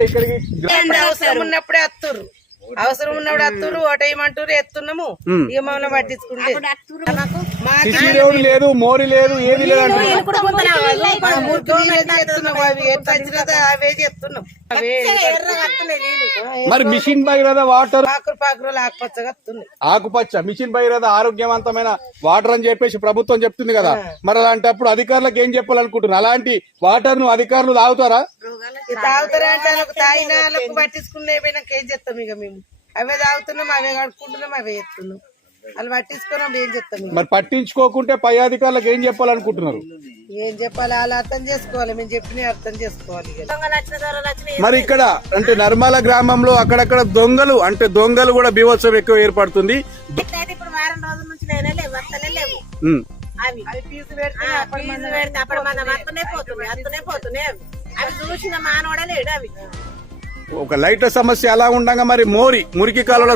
అవసరం ఉన్నప్పుడే వస్తుర్రు, అవసరం ఉన్నప్పుడు వస్తుర్రు, ఓటేయమంటారు, ఎత్తున్నాము. ఇక మమ్మల్ని పట్టించుకుంటే లేదు, మోరి లేదు, ఏది లేదు. అవే చేస్తున్నాం. మరి మిషన్ భగీరథ వాటర్ పాకురు ఆకుపచ్చగా వస్తున్నాయి. ఆకుపచ్చ మిషన్ భగీరథ ఆరోగ్యవంతమైన వాటర్ అని చెప్పేసి ప్రభుత్వం చెప్తుంది కదా. మరి అలాంటప్పుడు అధికారులకు ఏం చెప్పాలనుకుంటున్నారు? అలాంటి వాటర్ ను అధికారులు తాగుతారా? తాగుతారా అంటే వాళ్ళకు తాగిన వాళ్ళకు పట్టించుకునే పోయినాక ఏం చేస్తాం? ఇక మేము అవే తాగుతున్నాం, అవే కడుక్కుంటున్నాం, అవే చేస్తున్నాం. వాళ్ళు పట్టించుకున్నాం, ఏం చేస్తాం? మరి పట్టించుకోకుంటే పై అధికారులకు ఏం చెప్పాలనుకుంటున్నారు? ఏం చెప్పాలి? వాళ్ళు అర్థం చేసుకోవాలి, మేము చెప్పిన అర్థం చేసుకోవాలి. మరి ఇక్కడ అంటే నర్మల గ్రామంలో అక్కడక్కడ దొంగలు అంటే దొంగలు కూడా బీభత్సం ఎక్కువ ఏర్పడుతుంది. ఇప్పుడు వారం రోజుల నుంచి లేవు, వస్తలే లేవు. అవి ఫీజు పెడితే అప్పుడు మనం అత్తనే పోతున్నాయి. అవి చూసిన మానవుడే లేడు. అవి ఒక లైట్ల సమస్య అలా ఉండగా మరి మురికి కాలువల